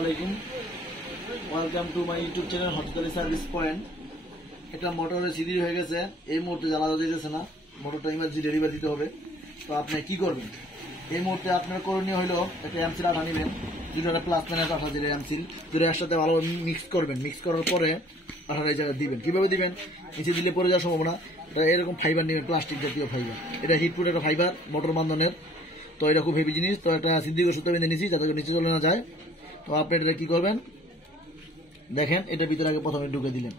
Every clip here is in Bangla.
আলাইকুম, welcome to my YouTube channel হটকালি সার্ভিস পয়েন্ট। এটা মোটরের সিডি হয়ে গেছে, এই মুহূর্তে জ্বালা যেতেছে না, মোটরটা ইমার্জেন্সি ডেলিভারি দিতে হবে। তো আপনি কি করবেন? এই মুহূর্তে আপনার করণীয় হলো একটা এমসিল আঠা নেবেন, দুটো প্লাস মাইনাস আঠা দিলে এমসিল দুটো একসাথে ভালোভাবে মিক্স করবেন। মিক্স করার পরে আঠার এই জায়গায় দিবেন। কিভাবে দিবেন? নিচে দিলে পড়ে যাওয়ার সম্ভাবনা। এটা এরকম ফাইবার নেবেন, প্লাস্টিক জাতীয় ফাইবার। এটা হিটপ্রুফ একটা ফাইবার, মোটর বান্ধনের। তো এটা খুব হেভি জিনিস। তো এটা সিদ্ধিক সূত্র বেঁধে নিচ্ছি যাতে নিচে চলে না যায়। তো আপনি এটা কি করবেন দেখেন, এটা ভিতরে আগে প্রথমে ঢুকে দিলেন।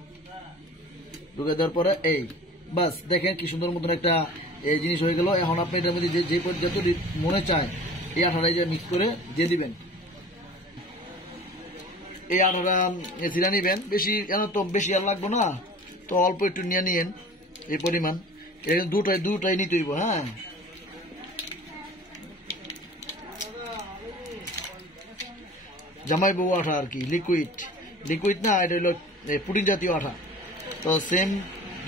ঢুকে দেওয়ার পরে এই বাস দেখেন কি সুন্দর মতন একটা এই জিনিস হয়ে গেল। এখন আপনি এটার মধ্যে যে যত মনে চায় এই আঠাটা মিক্স করে দিয়ে দিবেন। এই আঠাটা সিরা নিবেন, বেশি তো বেশি আর লাগবো না, তো অল্প একটু নিয়ে নিয়েন এই পরিমাণ। এটা দুটাই নিতে হইব। হ্যাঁ, জামাই বউ আঠা আর কি, লিকুইড না, এটা হলো পুডিং জাতীয় আঠা। তো সেম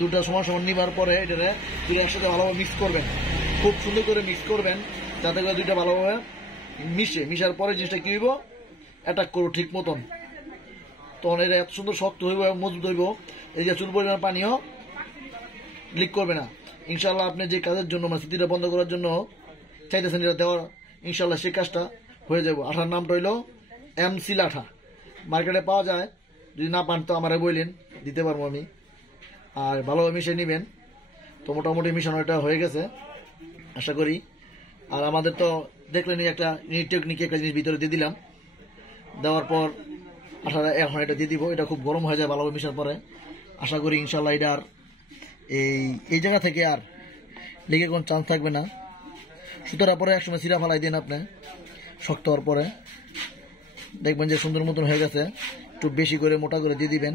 দুটা সমান সমান নিবার পরে এটা দুটো একসাথে ভালোভাবে মিক্স করবেন, খুব সুন্দর করে মিক্স করবেন যাতে করে দুইটা ভালোভাবে মিশার পরে জিনিসটা কি হইব, অ্যাটাক করবো ঠিক মতন। তখন এটা এত সুন্দর শক্ত হইব এবং মজবুত হইব, এই যে চুল পরিমাণ পানিও লিক করবে না। ইনশাল্লাহ আপনি যে কাজের জন্য মানে স্মৃতিটা বন্ধ করার জন্য চাইতেছেন এটা দেওয়ার, ইনশাল্লাহ সেই কাজটা হয়ে যাব। আঠার নামটা হইল এমসিল আঠা, মার্কেটে পাওয়া যায়। যদি না পান তো আমারে বললেন, দিতে পারবো আমি। আর ভালোভাবে মিশিয়ে নেবেন। তো মোটামুটি মিশানো এটা হয়ে গেছে আশা করি। আর আমাদের তো দেখলেন একটা টেকনিক একটা জিনিস ভিতরে দিয়ে দিলাম। দেওয়ার পর আঠাটা এখন এটা দিয়ে দিব। এটা খুব গরম হয়ে যায় ভালোভাবে মিশার পরে। আশা করি ইনশাল্লাহ এটা আর এই জায়গা থেকে আর লেগে কোনো চান্স থাকবে না। সুতরাং পরে একসময় সিরা ফালাই দিন আপনি, শক্ত হওয়ার পরে দেখবেন যে সুন্দর মতন হয়ে গেছে। একটু বেশি করে মোটা করে দিয়ে দিবেন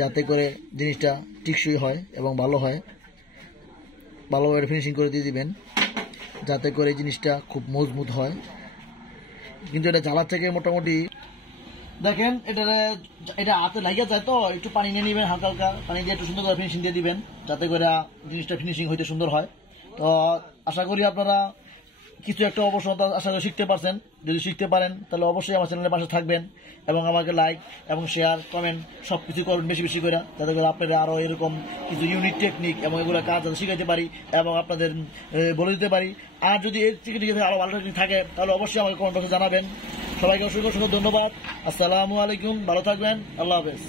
যাতে করে জিনিসটা টিকসই হয় এবং ভালো হয়। ভালোভাবে ফিনিশিং করে দিয়ে দিবেন যাতে করে জিনিসটা খুব মজবুত হয়। কিন্তু এটা জ্বালার থেকে মোটামুটি দেখেন এটা হাতে লাগিয়ে যায়, তো একটু পানি নিয়ে নেবেন, হালকা হালকা পানি দিয়ে একটু সুন্দর করে ফিনিশিং দিয়ে দিবেন যাতে করে জিনিসটা ফিনিশিং হইতে সুন্দর হয়। তো আশা করি আপনারা কিছু একটা অবশ্যই আশা করি শিখতে পারছেন। যদি শিখতে পারেন তাহলে অবশ্যই আমার চ্যানেলের পাশে থাকবেন এবং আমাকে লাইক এবং শেয়ার কমেন্ট সব কিছু করবেন বেশি বেশি করে, যাতে করে আপনারা আরও এরকম কিছু ইউনিক টেকনিক এবং এগুলো কাজ যাতে শিখাইতে পারি এবং আপনাদের বলে দিতে পারি। আর যদি এর থেকে আরও ভালো টেকনিক থাকে তাহলে অবশ্যই আমাকে কমেন্ট বক্সে জানাবেন। সবাইকে অসংখ্য অসংখ্য ধন্যবাদ। আসসালামু আলাইকুম, ভালো থাকবেন, আল্লাহ হাফেজ।